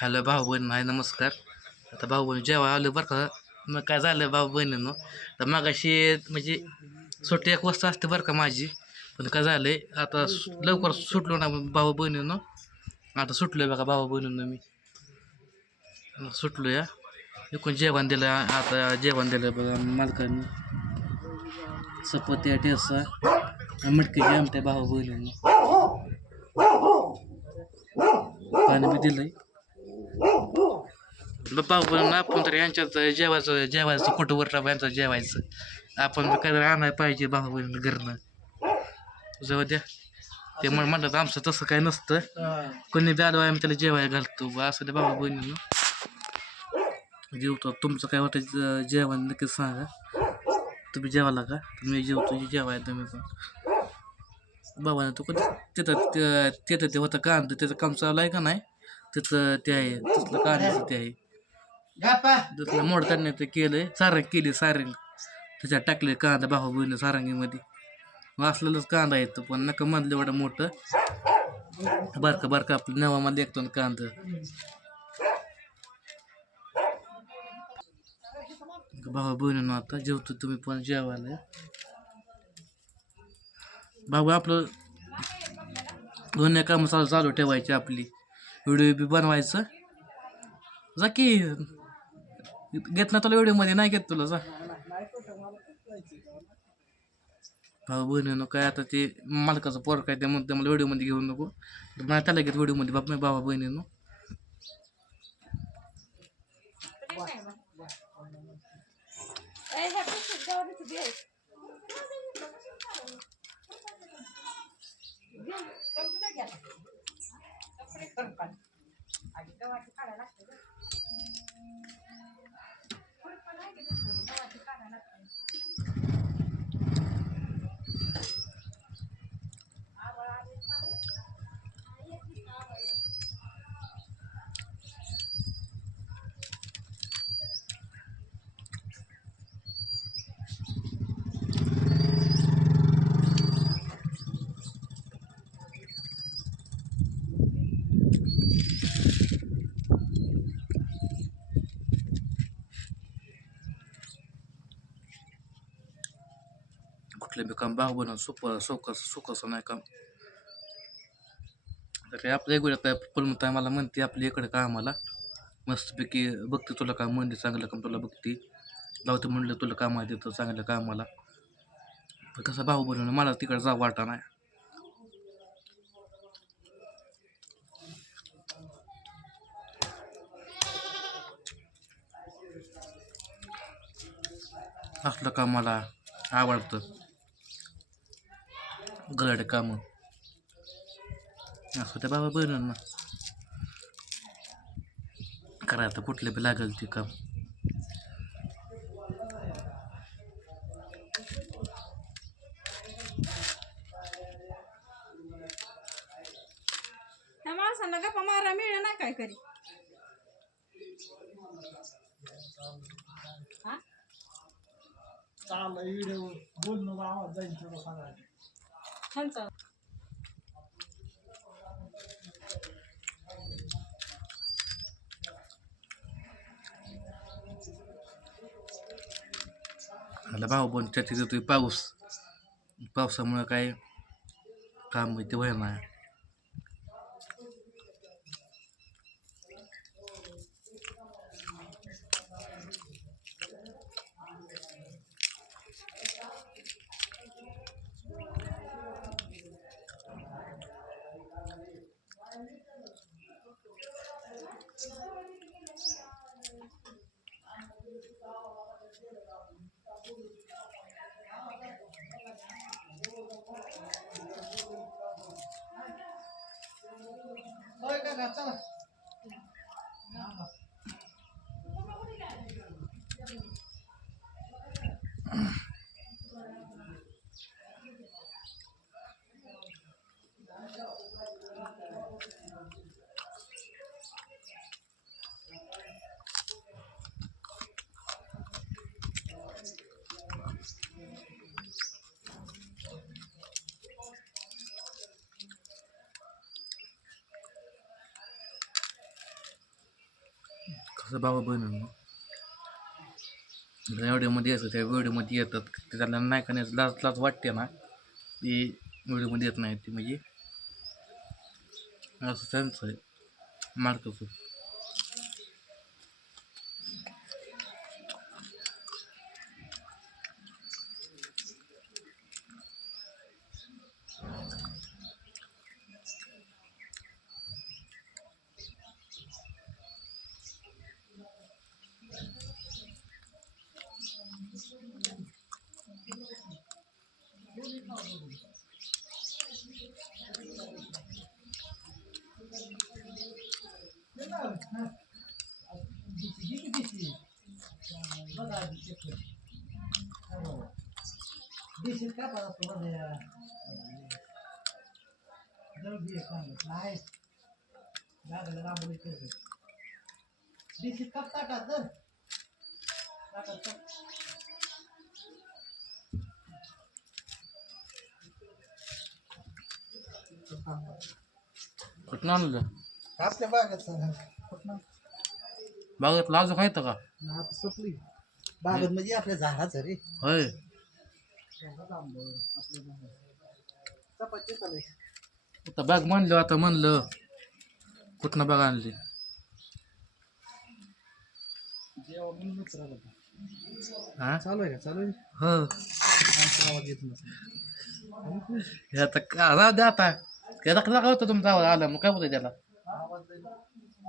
Hello भाऊ बहीण आहे नमस्कार. आता भाऊ बहीण जेव्हा आलं बरं का मग काय झालं भाऊ बहिणीनं? तर मागाशी म्हणजे सुट्टी एक वाजता असते बरं का माझी. पण काय झालं आता लवकर सुटलो ना भाऊ बहिणीनं. आता सुटलो बघा भाऊ बहिणीनं मी. सुटलो या एकूण जेवण दिलं आता जेवण दिलं बघा मालकांनी. चपाती ठेसा मटकीची आमच्या भाऊ बहिणीनं. पाणी बी आहे बाबा पण आपण तर यांच्यात जेवायचं जेवायचं कुठं वर यांचं जेवायचं. आपण बी काय आणायला पाहिजे बाबा बहिण घरनं. जाऊ द्या. ते म्हण म्हणलं तर आमचं तसं काय नसतं. कोणी बी आलो आम्ही त्याला जेवायला घालतो बा असं ते बाबा बहिणीनं जेवतो. तुमचं काय वाटायचं जेवण नक्कीच सांगा. तुम्ही जेवायला का? तुम्ही मी जेवतो जेवायला तुम्ही पण. बाबा तू कधी तिथं तिथं ते होतं काम त्याचं काम चालू आहे का नाही? तिथं ते आहे तसलं काढायचं ते आहे. तिथलं मोडताना ते केलंय सारंग केली सारंग. त्याच्यात टाकले कांदा भाऊ बहिणी सारंगीमध्ये. असलेलंच कांदा येतो पण नका मधलं एवढं मोठं. बारका बारका आपलं नवामध्ये एकतो कांदा. भाऊ बहिणीनं आता जेवतो तुम्ही पण जेवायला. बाबा आपलं दोन्ही कामं चालू चालू ठेवायची आपली. व्हिडिओ बी बनवायचं. जा की घेत ना तुला व्हिडिओमध्ये नाही घेत तुला जा. भाऊ बहिणीनं काय आता ते मालकाचं पोर काय त्यामुळे ते मला व्हिडिओमध्ये घेऊ नको. नाही त्याला घेत व्हिडिओमध्ये बाप बाबा बहिणीनं स्वयंपाक आधी तर गव्हाची काढायला लागतं काम भाऊ बनवून सोपं सोकस सोकसं नाही काम तर काय आपल्या इकडे काय फुलमताय मला म्हणते आपल्या इकडे कामाला मस्तपैकी बघते तुला काम म्हणते चांगलं काम तुला बघते लावते म्हणलं तुला कामाला देतं चांगलं कामाला पण कसं भाऊ बनवणं मला तिकडे जा वाटा नाही असलं काम मला आवडतं गरड काम असं त्या बाबा बरं ना. करा आता कुठले बी लागेल ते काम. त्या माणसांना गप्पा मारा नाही काय करी? हा? चाललं व्हिडिओ बोलणं आवाज जाईल तुला सांगायला ह्यांचं मला भाऊ पण त्यात पाऊस. पावसामुळं काय काम ते व्हाय नाही होय का चला कसं बाबा बहिणींनो व्हिडिओमध्ये यायचं त्या व्हिडिओमध्ये येतात. ते नाही का नाही लाज लाज वाटते ना. ते व्हिडिओमध्ये येत नाही ती म्हणजे. असं त्यांचं आहे. मार्कचं दिशील का? पण असतो मध्ये जवळ बी एक चांगलं. नाही. लागलं रांगोळी करतो दिशील का? ताटात तर ताटात टाक. कुठं आणलं? आपल्या बागेत बागेत का? आता संपली बागेत म्हणजे आपल्या झाडाचं रे. होय. आता बाग म्हणलं आता म्हणलं कुठनं बाग आणली? जेव्हा हा? चालू आहे का चालू आहे हो. आमचा आवाज येत नसेल हे आता का राहू द्या आता. त्याला कसा होतं तुमचा आवाज आला मग काय होतं त्याला?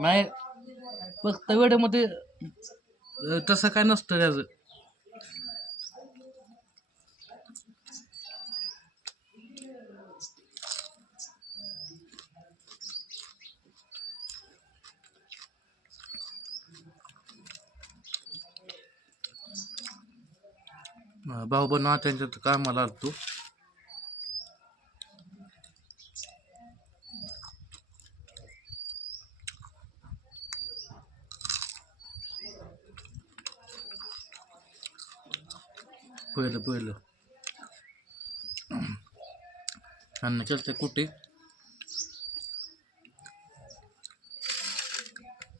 नाही. फक्त वेळेमध्ये तसं काय नसतं त्याचं. भाऊ ना त्यांच्या कामाला आलतो. पहिलं पहिलं. अन्न केलं कुठे?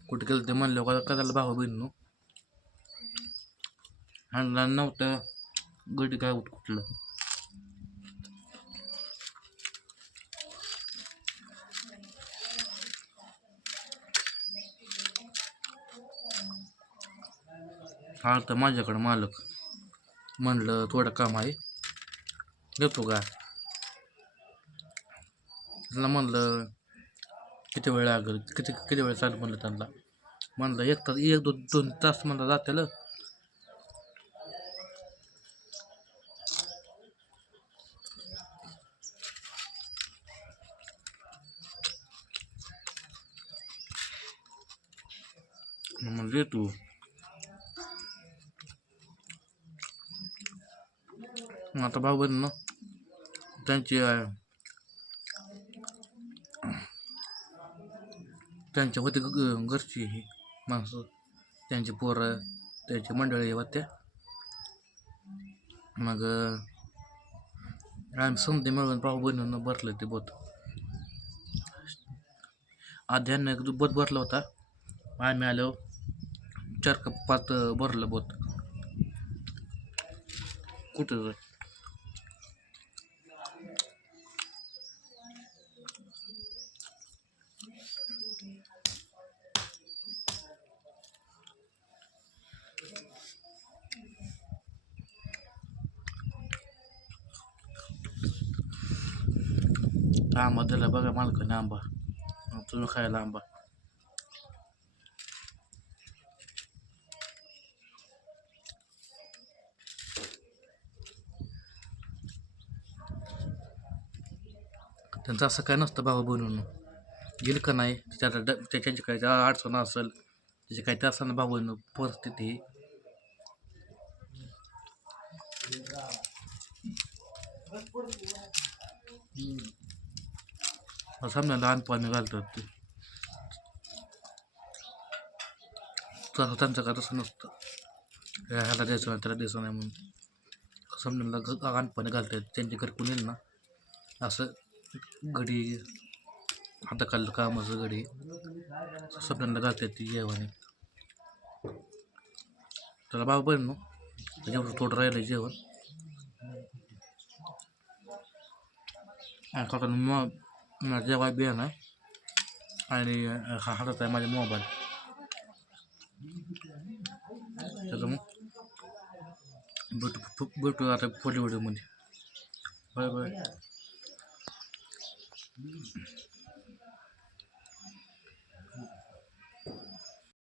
कुठे केलं ते म्हणलं का कदाला भाऊ बहिणू नव्हतं. गट काय कुठलं? हा तर माझ्याकडं मालक म्हणलं थोडं काम आहे. देतो का? त्यांना म्हणलं किती वेळ लागेल? किती किती वेळ चालू? म्हणलं त्यांना. म्हणलं एक तास एक दोन दोन तास म्हणलं जातील. म्हणलं तू मग आता भाऊ बहीण त्यांची त्यांच्या होते ग- घरची ही माणसं त्यांची पोरं त्यांची मंडळी होत्या मग आम्ही संधी मिळून भाऊ बहिणीनं भरलं ते बोत आध्यानं एक बोत भरला होता आम्ही आलो चार कप पात भरलं बोत. कुठं आंबा दिला बघा मालकाने आंबा. तुम्ही खायला आंबा त्यांचं असं काय नसतं बाबा बनवून गेलं का नाही त्याचा ड- त्याच्याची काही अडचण असेल त्याची काही असताना बाबा परिस्थिती. समजा लहानपणी घालतात ते. तसं त्यांचं काय तसं नसतं. ह्याला द्यायचं नाही त्याला द्यायचं नाही म्हणून. समजा लहानपणी घालतात त्यांच्या घरी कोणी ना. असं घडी हाताखाली कामाचं घडी. सगळ्यांना घालतात ती जेवण त्याला बाबा बरं ना जेवढं थोडं राहिलं जेवण. आणि काका मग जेवाय बिया नाही आणि हा हातात आहे माझा मोबाईल. त्याचं मग. भेटू भेटू आता फोटो व्हिडिओमध्ये. Bye bye. Mm-hmm.